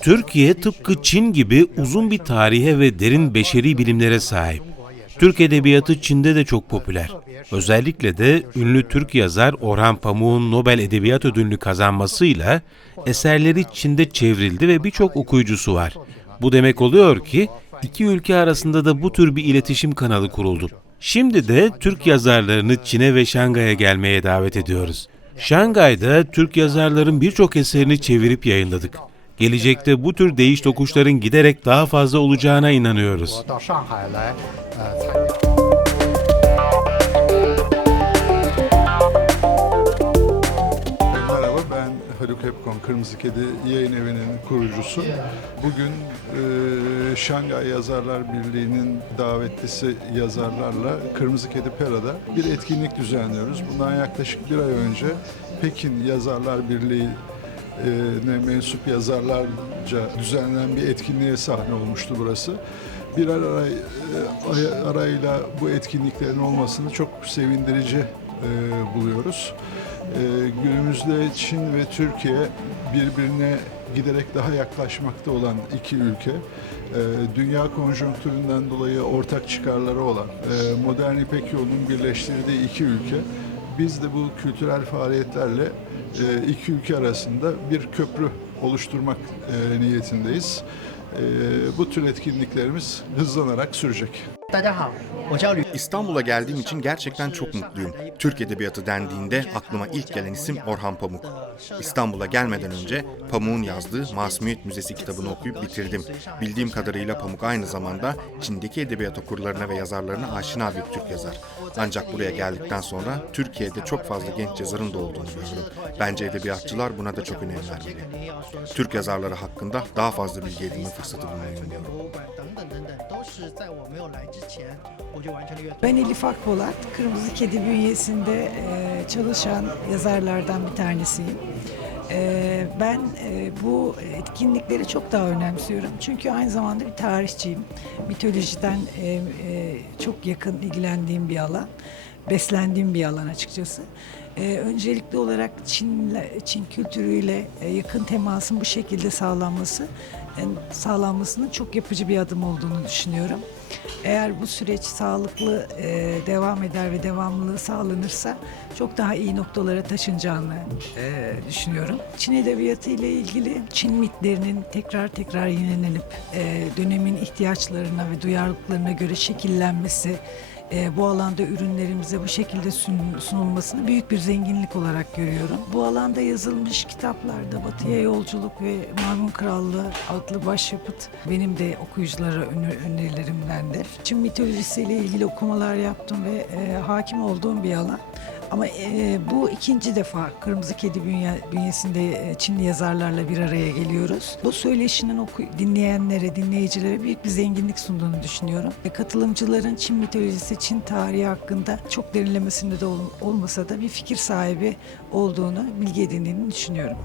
Türkiye tıpkı Çin gibi uzun bir tarihe ve derin beşeri bilimlere sahip. Türk edebiyatı Çin'de de çok popüler. Özellikle de ünlü Türk yazar Orhan Pamuk'un Nobel Edebiyat Ödülünü kazanmasıyla eserleri Çin'de çevrildi ve birçok okuyucusu var. Bu demek oluyor ki iki ülke arasında da bu tür bir iletişim kanalı kuruldu. Şimdi de Türk yazarlarını Çin'e ve Şangay'a gelmeye davet ediyoruz. Şangay'da Türk yazarların birçok eserini çevirip yayınladık gelecekte bu tür değiş tokuşların giderek daha fazla olacağına inanıyoruz. Merhaba ben Haluk Hepkon Kırmızı Kedi yayın evinin kurucusu. Bugün e, Şangay Yazarlar Birliği'nin davetlisi yazarlarla Kırmızı Kedi Pera'da bir etkinlik düzenliyoruz. Bundan yaklaşık bir ay önce Pekin Yazarlar Birliği ne mensup yazarlarca düzenlenen bir etkinliğe sahne olmuştu burası. Bir aray, e, ay- arayla bu etkinliklerin olmasını çok sevindirici e, buluyoruz. E, günümüzde Çin ve Türkiye birbirine giderek daha yaklaşmakta olan iki ülke. E, dünya konjonktüründen dolayı ortak çıkarları olan e, modern İpek yolunun birleştirdiği iki ülke. Biz de bu kültürel faaliyetlerle e, iki ülke arasında bir köprü oluşturmak e, niyetindeyiz. E, bu tür etkinliklerimiz hızlanarak sürecek. İstanbul'a geldiğim için gerçekten çok mutluyum. Türk Edebiyatı dendiğinde aklıma ilk gelen isim Orhan Pamuk. İstanbul'a gelmeden önce Pamuk'un yazdığı Masumiyet Müzesi kitabını okuyup bitirdim. Bildiğim kadarıyla Pamuk aynı zamanda Çin'deki edebiyat okurlarına ve yazarlarına aşina bir Türk yazar. Ancak buraya geldikten sonra Türkiye'de çok fazla genç yazarın da olduğunu görüyorum. Bence edebiyatçılar buna da çok önem vermeli. Türk yazarları hakkında daha fazla bilgi edinme fırsatı bulmayı umuyorum. Ben Elif Akpolat, Kırmızı Kedi bünyesinde e, çalışan yazarlardan bir tanesiyim. E, ben e, bu etkinlikleri çok daha önemsiyorum. Çünkü aynı zamanda bir tarihçiyim. Mitolojiden çok yakın ilgilendiğim bir alan. Beslendiğim bir alan açıkçası. E, öncelikli olarak Çin'le, Çin kültürüyle e, yakın temasın bu şekilde sağlanması yani sağlanmasının çok yapıcı bir adım olduğunu düşünüyorum. Eğer bu süreç sağlıklı e, devam eder ve devamlılığı sağlanırsa çok daha iyi noktalara taşınacağını e, düşünüyorum. Çin edebiyatı ile ilgili Çin mitlerinin tekrar tekrar yenilenip e, dönemin ihtiyaçlarına ve duyarlılıklarına göre şekillenmesi, e, bu alanda ürünlerimize bu şekilde sun- sunulmasını büyük bir zenginlik olarak görüyorum. Bu alanda yazılmış kitaplarda Batıya Yolculuk ve Maymun Krallığı adlı başyapıt benim de okuyuculara öner- önerilerimdendir. Çin mitolojisiyle ilgili okumalar yaptım ve e, hakim olduğum bir alan. Ama e, bu ikinci defa Kırmızı Kedi bünye, bünyesinde e, Çinli yazarlarla bir araya geliyoruz. Bu söyleşinin oku, dinleyenlere, dinleyicilere büyük bir zenginlik sunduğunu düşünüyorum. Ve katılımcıların Çin mitolojisi, Çin tarihi hakkında çok derinlemesinde de ol- olmasa da bir fikir sahibi olduğunu, bilgi edindiğini düşünüyorum.